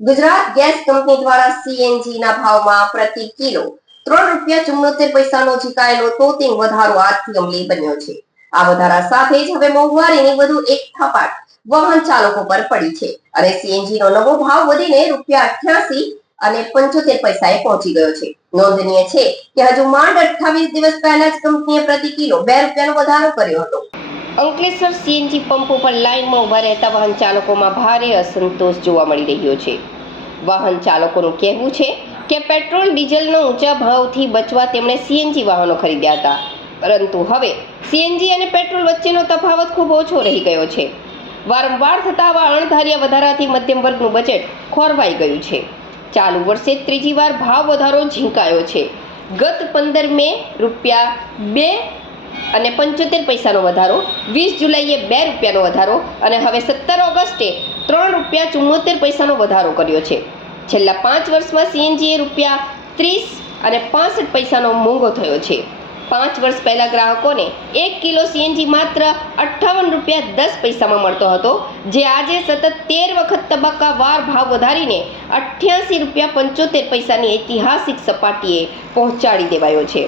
Gujarat gas company દ્વારા CNG ના ભાવમાં પ્રતિ કિલો ₹3.74 ઝીકાયેલો તોતિંગ વધારો આજથી અમલી બન્યો છે. આ વધારા સાથે જ હવે મોંઘવારીની વધુ એક થપાટ વાહન ચાલકો પર પડી છે અને સીએનજી નો નવો ભાવ વધીને ₹88.75 પહોંચી ગયો છે. નોંધનીય છે કે હજુ માંડ 28 દિવસ પહેલા જ કંપનીએ પ્રતિ કિલો ₹2 વધારો કર્યો હતો. અંકલેશ્વર સીએનજી પંપો પર લાઇનમાં ઉભા રહેતા વાહન ચાલકોમાં ભારે અસંતોષ જોવા મળી રહ્યો છે. વાહન ચાલકોનું કહેવું છે કે પેટ્રોલ ડીઝલના ઊંચા ભાવથી બચવા તેમણે સીએનજી વાહનો ખરીદ્યા હતા, પરંતુ હવે સીએનજી અને પેટ્રોલ વચ્ચેનો તફાવત ખૂબ ઓછો રહી ગયો છે. વારંવાર થતા આવા અણધાર્યા વધારાથી મધ્યમ વર્ગનું બજેટ ખોરવાઈ ગયું છે. ચાલુ વર્ષે ત્રીજી વાર ભાવ વધારો ઝીંકાયો છે. ગત 15 મે ₹2.75 વધારો, 20 જુલાઈએ ₹2 વધારો અને હવે 17 ઓગસ્ટે ₹3.74 વધારો કર્યો છે. છેલ્લા 5 વર્ષમાં સીએનજી ₹30.65 મોંઘો થયો છે. 5 વર્ષ પહેલા ગ્રાહકોને 1 કિલો સીએનજી માત્ર ₹58.10 મળતો હતો, જે આજે સતત 13 વખત તબક્કાવાર ભાવ વધારીને ₹88.75 ની ઐતિહાસિક સપાટીએ પહોંચાડી દેવાયો છે.